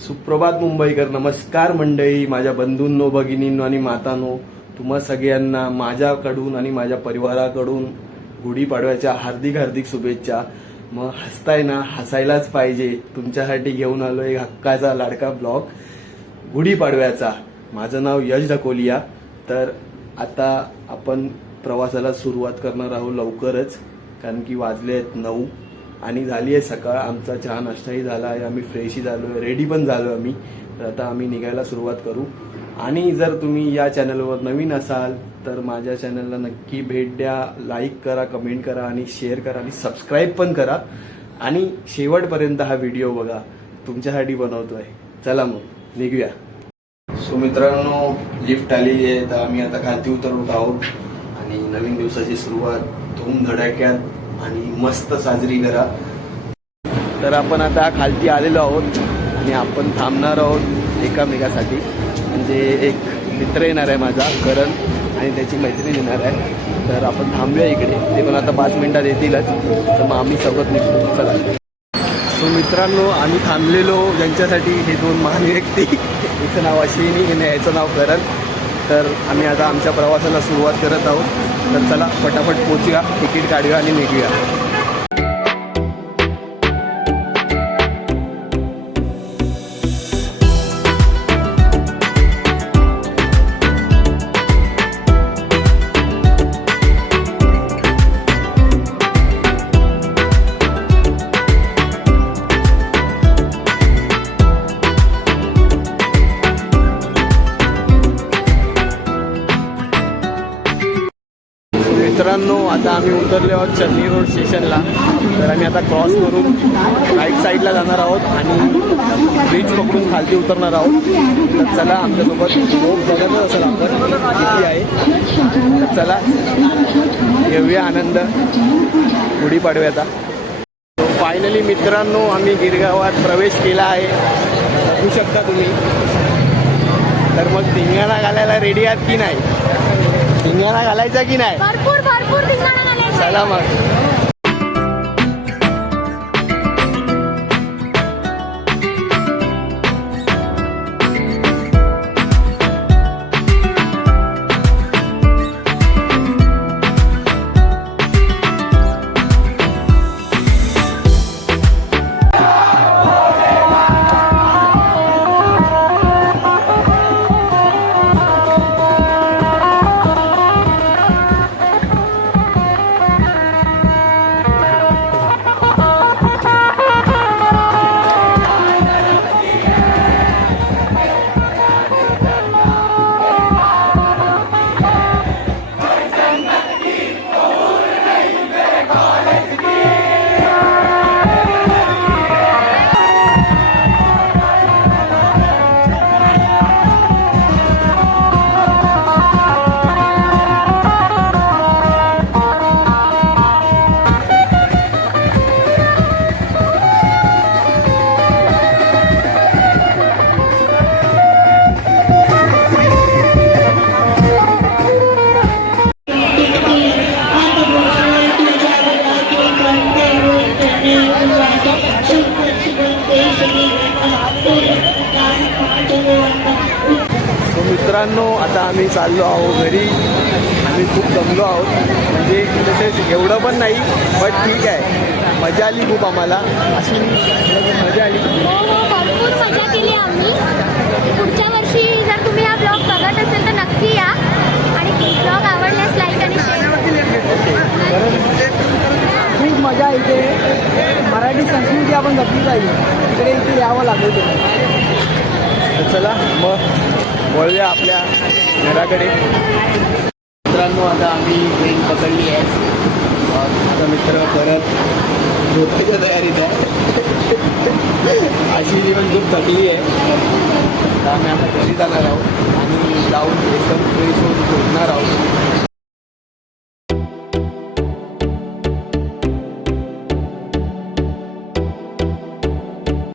सुप्रभात मुंबईकर. नमस्कार मंडळी, माझ्या बंधूंनो, भगिनींनो आणि मातांनो, तुम्हा सगळ्यांना माझ्याकडून आणि माझ्या परिवाराकडून गुढीपाडव्याच्या हार्दिक हार्दिक शुभेच्छा. मग हसताय ना, हसायलाच पाहिजे. तुमच्यासाठी घेऊन आलो एक हक्काचा लाडका ब्लॉग गुढीपाडव्याचा. माझं नाव यश ढकोलिया. तर आता आपण प्रवासाला सुरुवात करणार आहोत लवकरच, कारण की वाजले आहेत 9 आणि झाली आहे सकाळ. आमचा चहा नाश्ताही झाला आहे, आम्ही फ्रेशही झालो आहे, रेडी पण झालो आम्ही. तर आता आम्ही निघायला सुरुवात करू. आणि जर तुम्ही या चॅनलवर नवीन असाल तर माझ्या चॅनलला नक्की भेट द्या, लाईक करा, कमेंट करा आणि शेअर करा आणि सबस्क्राईब पण करा. आणि शेवटपर्यंत हा व्हिडिओ बघा, तुमच्यासाठी बनवतोय. चला मग निघूया. सो मित्रांनो, लिफ्ट आलेली आहे, तर आम्ही आता खालती उतरत आहोत आणि नवीन दिवसाची सुरुवात धूमधडाक्यात आणि मस्त साजरी करा. तर आपण आता खालती आलेलो आहोत आणि आपण थांबणार आहोत एकामेकासाठी. म्हणजे एक मित्र येणार आहे माझा, करण, आणि त्याची मैत्रीण येणार आहे. तर आपण थांबूया इकडे, ते पण आता 5 मिनिटात येतीलच. तर मग आम्ही सोबत निघतो. चला. सो मित्रांनो, आम्ही थांबलेलो ज्यांच्यासाठी, हे 2 महान व्यक्ती, याचं नाव अश्विनी आणि याचं नाव करण. तर आम्ही आता आमच्या प्रवासाला सुरुवात करत आहोत. तर चला फटाफट पोचूया, तिकीट काढूया आणि निघूया. मित्रांनो, आता आम्ही उतरले आहोत चन्नी रोड स्टेशनला. तर आम्ही आता क्रॉस करून राईट साईडला जाणार आहोत आणि ब्रिज पकडून खालती उतरणार आहोत. तर चला, आमच्यासोबत लोक बघतच असेल आपण किती आहे. तर चला घेऊया आनंद गुढीपाडव्याचा. फायनली मित्रांनो, आम्ही गिरगावात प्रवेश केला आहे, बघू शकता तुम्ही. तर मग धिंगाणा घालायला रेडी आहात की नाही? धिंगाणा घालायचा की नाही? भरपूर धिंगाणा घालायचा. चला मग. मित्रांनो, आता आम्ही चाललो आहोत घरी. आम्ही खूप दमलो आहोत, म्हणजे तसेच एवढं पण नाही, बट ठीक आहे. मजा आली खूप आम्हाला, अशी मजा आली. भरपूर मजा केली आम्ही. पुढच्या वर्षी जर तुम्ही हा ब्लॉग बघत असेल तर नक्की या आणि ब्लॉग आवडल्यास लाईक आणि शेअर. खूप मजा येते. मराठी संस्कृती आपण जपली पाहिजे, इथे यावं लागेल. तर चला मग वळूया आपल्या घराकडे. मित्रांनो, आता आम्ही ट्रेन पकडली आहे. माझा मित्र परत झोपायच्या तयारीत आहे. अशी पण खूप थकली आहे. तर आम्ही आता घरी जाणार आहोत आणि जाऊन एकदम फ्रेश होऊन झोपणार आहोत.